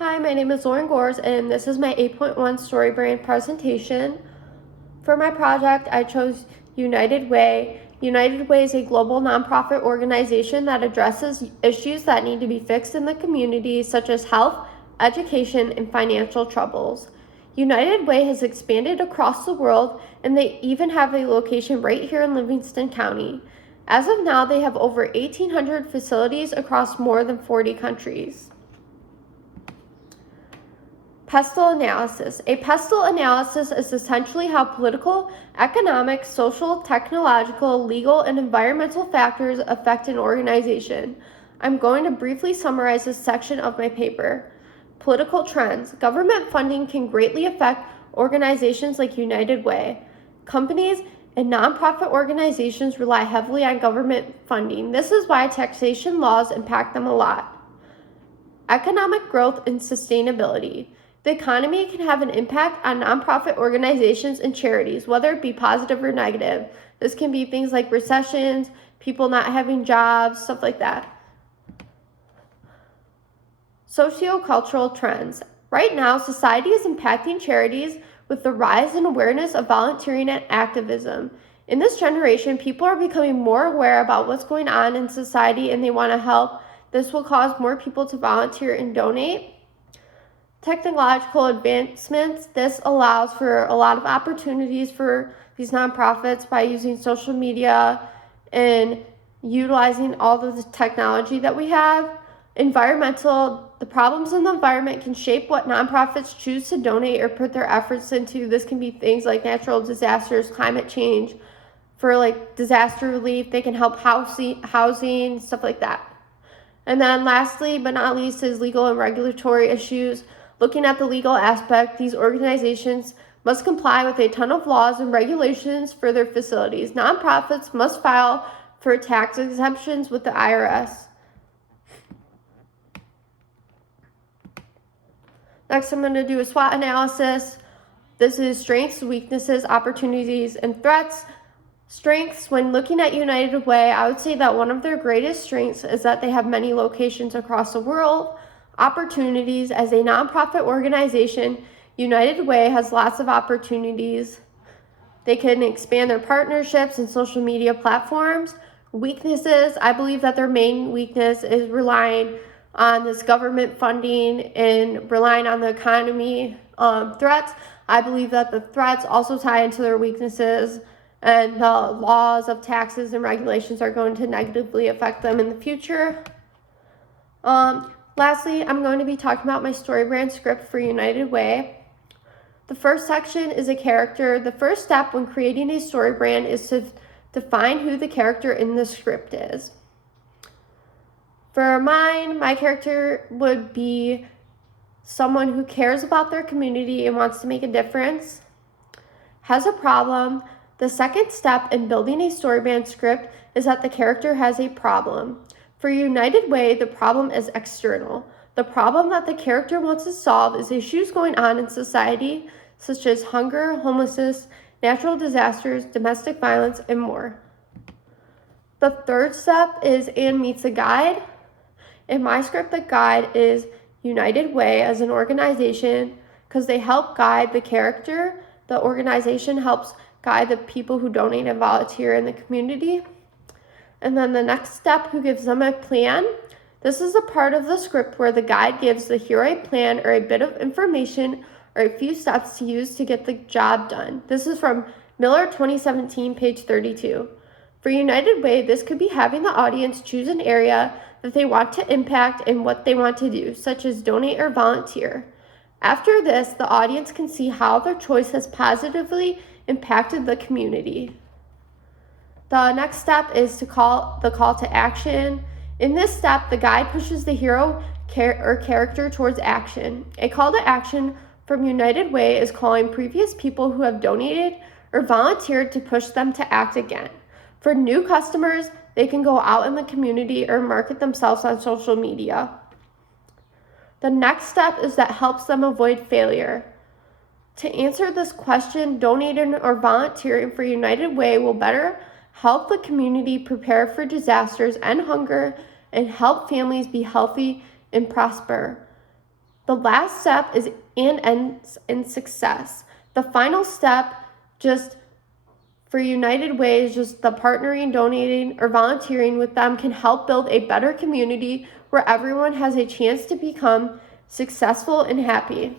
Hi, my name is Lauren Gores, and this is my 8.1 StoryBrand presentation. For my project, I chose United Way. United Way is a global nonprofit organization that addresses issues that need to be fixed in the community, such as health, education, and financial troubles. United Way has expanded across the world, and they even have a location right here in Livingston County. As of now, they have over 1,800 facilities across more than 40 countries. Pestle analysis. A pestle analysis is essentially how political, economic, social, technological, legal, and environmental factors affect an organization. I'm going to briefly summarize this section of my paper. Political trends. Government funding can greatly affect organizations like United Way. Companies and nonprofit organizations rely heavily on government funding. This is why taxation laws impact them a lot. Economic growth and sustainability. The economy can have an impact on nonprofit organizations and charities, whether it be positive or negative. This can be things like recessions, people not having jobs, stuff like that. Sociocultural trends. Right now, society is impacting charities with the rise in awareness of volunteering and activism. In this generation, people are becoming more aware about what's going on in society and they want to help. This will cause more people to volunteer and donate. Technological advancements. This allows for a lot of opportunities for these nonprofits by using social media and utilizing all of the technology that we have. Environmental. The problems in the environment can shape what nonprofits choose to donate or put their efforts into. This can be things like natural disasters, climate change. For like disaster relief, they can help housing, stuff like that. And then lastly, but not least, is legal and regulatory issues. Looking at the legal aspect, these organizations must comply with a ton of laws and regulations for their facilities. Nonprofits must file for tax exemptions with the IRS. Next, I'm going to do a SWOT analysis. This is strengths, weaknesses, opportunities, and threats. Strengths. When looking at United Way, I would say that one of their greatest strengths is that they have many locations across the world. Opportunities. As a nonprofit organization, United Way has lots of opportunities. They can expand their partnerships and social media platforms. Weaknesses. I believe that their main weakness is relying on this government funding and relying on the economy. Threats. I believe that the threats also tie into their weaknesses, and the laws of taxes and regulations are going to negatively affect them in the future. Lastly, I'm going to be talking about my StoryBrand script for United Way. The first section is a character. The first step when creating a StoryBrand is to define who the character in the script is. For mine, my character would be someone who cares about their community and wants to make a difference, has a problem. The second step in building a StoryBrand script is that the character has a problem. For United Way, the problem is external. The problem that the character wants to solve is issues going on in society, such as hunger, homelessness, natural disasters, domestic violence, and more. The third step is Anne meets a guide. In my script, the guide is United Way as an organization because they help guide the character. The organization helps guide the people who donate and volunteer in the community. And then the next step, who gives them a plan. This is a part of the script where the guide gives the hero a plan or a bit of information or a few steps to use to get the job done. This is from Miller 2017, page 32. For United Way, this could be having the audience choose an area that they want to impact and what they want to do, such as donate or volunteer. After this, the audience can see how their choice has positively impacted the community. The next step is the call to action. In this step, the guide pushes the hero or character towards action. A call to action from United Way is calling previous people who have donated or volunteered to push them to act again. For new customers, they can go out in the community or market themselves on social media. The next step is that helps them avoid failure. To answer this question, donating or volunteering for United Way will better help the community prepare for disasters and hunger, and help families be healthy and prosper. The last step is and ends in success. The final step, just for United Ways, just the partnering, donating, or volunteering with them can help build a better community where everyone has a chance to become successful and happy.